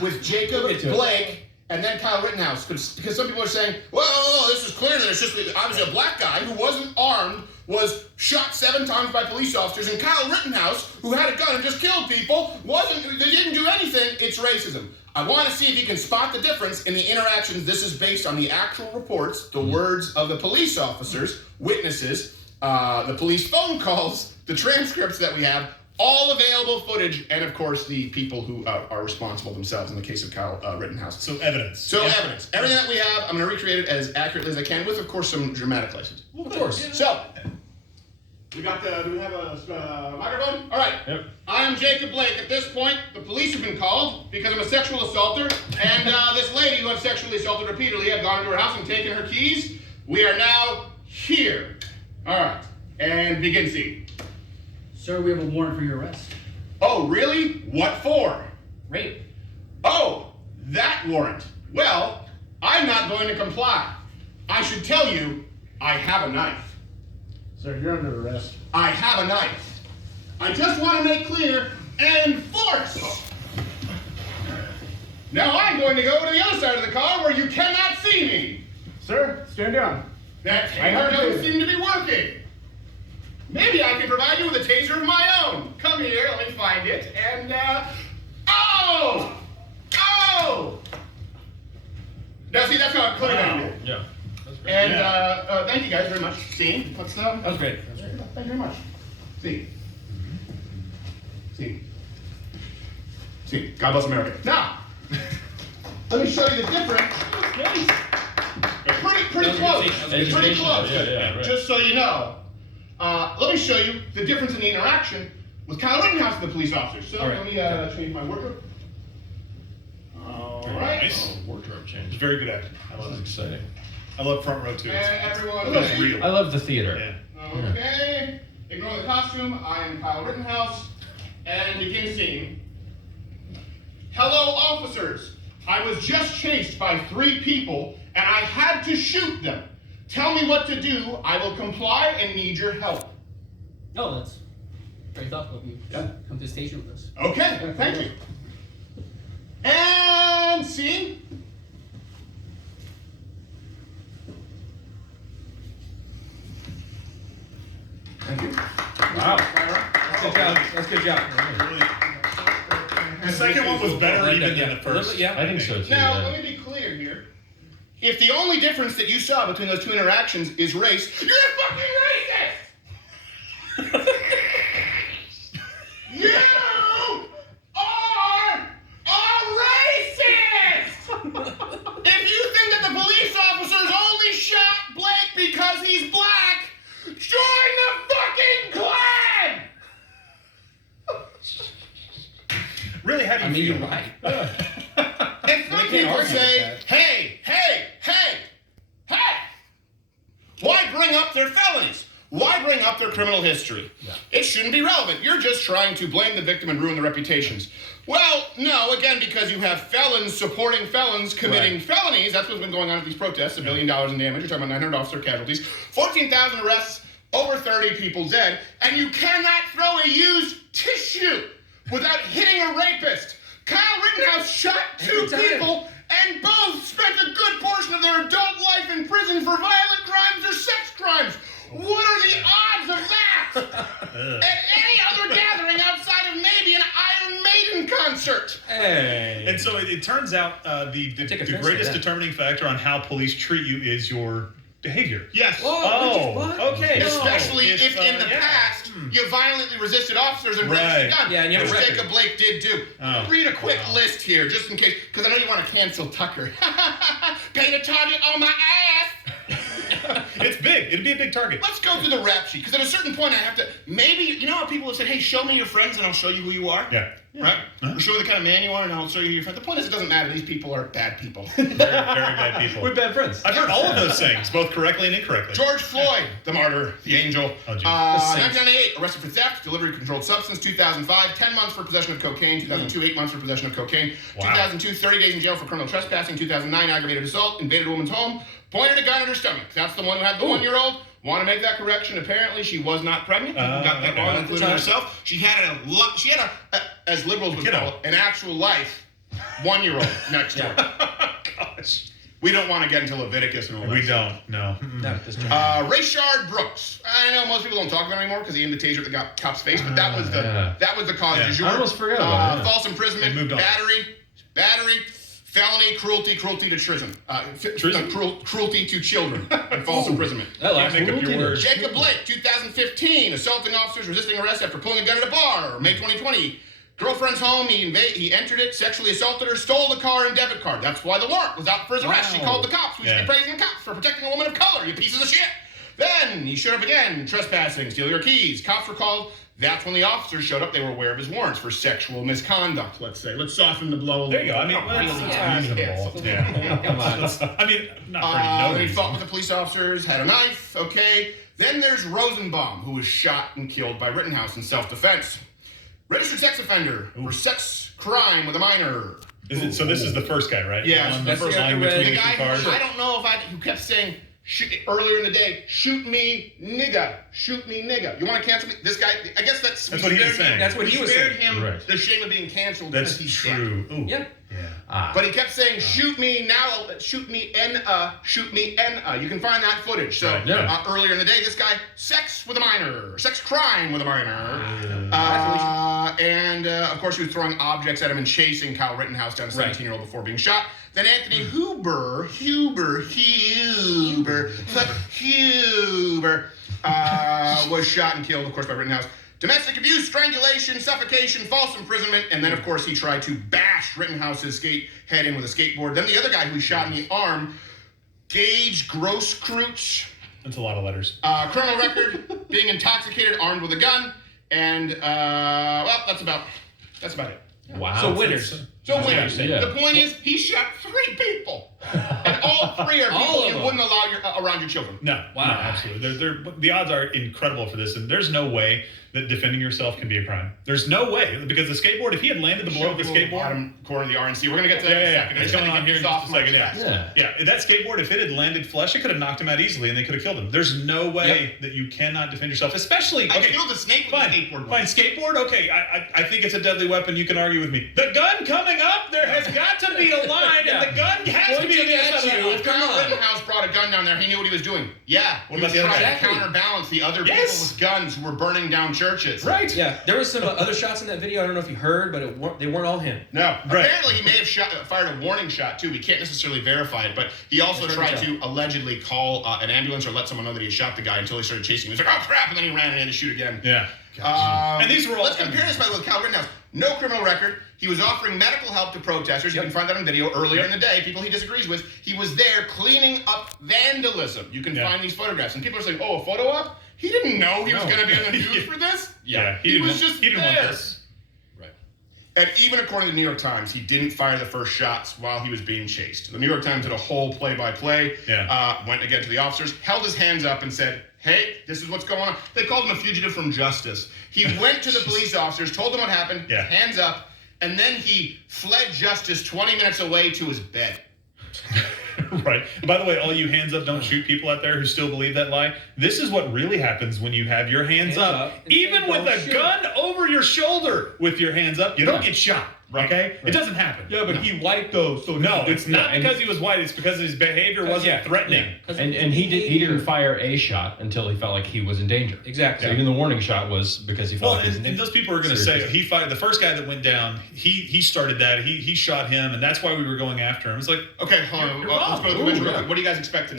with Jacob Blake and then Kyle Rittenhouse. Because some people are saying, well, this is clear that it's just obviously a black guy who wasn't armed, was shot 7 times by police officers, and Kyle Rittenhouse, who had a gun and just killed people, they didn't do anything. It's racism. I want to see if you can spot the difference in the interactions. This is based on the actual reports, the words of the police officers, witnesses, the police phone calls, the transcripts that we have, all available footage, and of course the people who are responsible themselves in the case of Kyle Rittenhouse. So evidence. Evidence. Everything that we have, I'm going to recreate it as accurately as I can, with of course some dramatic license. Well, of course. Yeah. So, do we have a microphone? All right. Yep. I am Jacob Blake. At this point, the police have been called because I'm a sexual assaulter, and this lady who I've sexually assaulted repeatedly, I've gone into her house and taken her keys. We are now here. All right. And begin scene. Sir, we have a warrant for your arrest. Oh, really? What for? Rape. Oh, that warrant. Well, I'm not going to comply. I should tell you, I have a knife. Sir, you're under arrest. I have a knife. I just want to make clear, enforce. Now I'm going to go to the other side of the car where you cannot see me. Sir, stand down. That taser doesn't seem to be working. Maybe I can provide you with a taser of my own. Come here, let me find it, and, oh! Oh! Now see, that's how I put it on you. Yeah. That's great. And, thank you guys very much. See? What's That was great. Thank you very much. See? See? See? God bless America. Now, let me show you the difference. Pretty close. Pretty close. Yeah, right. Just so you know. Let me show you the difference in the interaction with Kyle Rittenhouse and the police officers. So right. let me change my wardrobe. All right. Nice. Wardrobe change. Very good acting. I love That's it. exciting. I love front row too. And everyone, It's real. I love the theater. Yeah. Okay. Ignore the costume. I am Kyle Rittenhouse. And begin scene. Hello, officers. I was just chased by 3 people, and I had to shoot them. Tell me what to do. I will comply and need your help. Oh, that's very thoughtful of you. Yeah. Come to the station with us. Okay, thank you. And scene. Thank you. Wow. That's good job. That's good job. Really. The second one was better even than the first. Yeah, I think so too. Now, yeah. let me be clear here. If the only difference that you saw between those 2 interactions is race, you're a fucking racist! You are a racist! If you think that the police officers only shot Blake because he's black, join the fucking Klan! Really, how do you I mean, feel? you're right. And some people say, hey, why bring up their felonies? Why bring up their criminal history? Yeah. It shouldn't be relevant. You're just trying to blame the victim and ruin their reputations. Well, no, again, because you have felons supporting felons committing felonies. That's what's been going on at these protests, $1 billion in damage. You're talking about 900 officer casualties, 14,000 arrests, over 30 people dead, and you cannot throw a used tissue without hitting a rapist. Kyle Rittenhouse shot 2 people, and both spent a good portion of their adult life in prison for violent crimes or sex crimes. What are the odds of that? At any other gathering outside of maybe an Iron Maiden concert. Hey. And so it turns out the offense to greatest that. determining factor on how police treat you is your behavior. Yes. Oh, okay. Especially No. if in the past you violently resisted officers and raised Right. a gun. Yeah, and you have a which record. Jacob Blake did too. Oh. Read a quick list here, just in case, because I know you want to cancel Tucker. Paint a target on my ass. It's big. It'd be a big target. Let's go through the rap sheet, because at a certain point I have to, maybe, you know how people have said, hey, show me your friends and I'll show you who you are? Yeah. Right? Or show me the kind of man you are and I'll show you your friends. The point is, it doesn't matter. These people are bad people. Very, very bad people. We're bad friends. I've heard all of those things, both correctly and incorrectly. George Floyd, the martyr, the angel. Oh, geez. 1998, arrested for theft, delivery of controlled substance. 2005, 10 months for possession of cocaine. 2002, 8 months for possession of cocaine. Wow. 2002, 30 days in jail for criminal trespassing. 2009, aggravated assault, invaded a woman's home, pointed a gun at her stomach. That's the one who had the 1-year-old. Want to make that correction? Apparently, she was not pregnant. People got that wrong, including herself. She had as liberals would call it, an actual life. 1-year-old next door. Gosh. We don't want to get into Leviticus and all that. We don't. No. Not this time. Rayshard Brooks. I know most people don't talk about him anymore because he aimed the taser at the cop's face, but that was the yeah. that was the cause Yeah. du jour. I almost forgot about it. False imprisonment, They moved on. battery, felony, cruelty to treason, Treason? cruelty to children, and false imprisonment. That last Make up one your did it. words. Jacob Blake, 2015, assaulting officers resisting arrest after pulling a gun at a bar. May 2020, girlfriend's home, he entered it, sexually assaulted her, stole the car and debit card. That's why the warrant was out for his arrest. She Wow. called the cops. We should Yeah. be praising the cops for protecting a woman of color, you pieces of shit. Then he showed up again, trespassing, stealing her keys. Cops were called. That's when the officers showed up. They were aware of his warrants for sexual misconduct, let's say. Let's soften the blow a There you little. go. I mean, well, Really that's reasonable. Yeah. Come on. I mean, not for any no Then he reason. fought with the police officers, had a knife, okay. Then there's Rosenbaum, who was shot and killed by Rittenhouse in self-defense. Registered sex offender for sex crime with a minor. Is it, so this is the first guy, right? Yeah, On the that's first the line other between The the guy two cars. who, I don't know if who kept saying earlier in the day, shoot me nigga, shoot me nigga. You want to cancel me? This guy, I guess That's what he was saying. That's what he was spared saying. him Right. the shame of being canceled because That's he's dead. true. Ooh. Yeah. Yeah. But he kept saying, shoot me now, shoot me shoot me You can find that footage. So Right. Yeah. earlier in the day, this guy, sex with a minor, sex crime with a minor. And of course, he was throwing objects at him and chasing Kyle Rittenhouse down, a 17-year-old, before being shot. Then Anthony Huber was shot and killed, of course, by Rittenhouse. Domestic abuse, strangulation, suffocation, false imprisonment, and then, of course, he tried to bash Rittenhouse's head in with a skateboard. Then the other guy who he shot in the arm, Gage Grosskreutz, That's a lot of letters. criminal record, being intoxicated, armed with a gun, and, well, that's about it. Wow. So winners. So Yeah, winners. yeah. The point is, he shot 3 people. And all 3 are All people of you them. wouldn't allow around your children. No. Wow. No, absolutely. The odds are incredible for this, and there's no way that defending yourself can be a crime. There's no way, because the skateboard, if he had landed the blow with the skateboard. Bottom corner of the RNC. We're going to get to that in a Yeah. second. It's Just going gotta on get here in this just off a my second. chest. Yeah. Yeah, that skateboard, if it had landed flush, it could have knocked him out easily, and they could have killed him. There's no way that you cannot defend yourself, especially. I Okay, killed a snake with a skateboard. fine. Skateboard. Okay, I think it's a deadly weapon. You can argue with me. The gun coming up. There has got to be a line, and the gun has to be on the Pointing other at side of you. the If line. Kyle Come on. Rittenhouse brought a gun down there, he knew what he was doing. Yeah. What He about was the other trying guy? to Exactly. counterbalance the other Yes. people with guns who were burning down churches. Right. Yeah. There was some other shots in that video. I don't know if you heard, but they weren't all him. No. Right. Apparently, he may have fired a warning shot too. We can't necessarily verify it, but he also That's tried right. to allegedly call an ambulance or let someone know that he had shot the guy until he started chasing him. He was like, "Oh crap!" and then he ran and he had to shoot again. Yeah. And these were all- Let's compare this by the way with Kyle Rittenhouse. No criminal record. He was offering medical help to protesters. You Yep. can find that on video earlier Yep. in the day. People he disagrees with. He was there cleaning up vandalism. You can Yeah. find these photographs, and people are saying, "Oh, a photo op? He didn't know he was No. going to be on the news Yeah. for this." Yeah. he was just He didn't there. want this. Right. And even according to the New York Times, he didn't fire the first shots while he was being chased. The New York Times did a whole play-by-play, went again to the officers, held his hands up and said, "Hey, this is what's going on." They called him a fugitive from justice. He went to the police officers, told them what happened, Yeah. hands up, and then he fled justice 20 minutes away to his bed. Right. By the way, all you hands up, don't shoot people out there who still believe that lie. This is what really happens when you have your hands up. and Even say, with "Don't a shoot." gun over your shoulder with your hands up, you don't get shot. Right. Okay? It doesn't happen. Yeah, but he white though, so No, it's not and- because he was white. It's because his behavior wasn't threatening. And he didn't fire a shot until he felt like he was in danger. Exactly. So even the warning shot was because he felt Well, like he was in and danger. those people are going to say he fired the first guy that went down. He started that. He shot him, and that's why we were going after him. It's like, Okay, hold on. You're Let's wrong. go to the Ooh, bench real yeah. quick. What do you guys expect tonight?